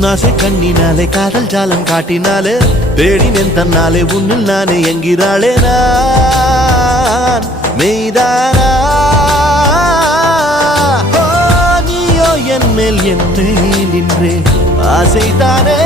உன்னாசை கண்ணினாலே காதல் ஜாலம் காட்டினாலே தேடினேன் தன்னாலே உன்னில் நானே என்கிறாளே நான் மெய்தானா நீயோ என் மேல் என்னே நின்றே ஆசைதானே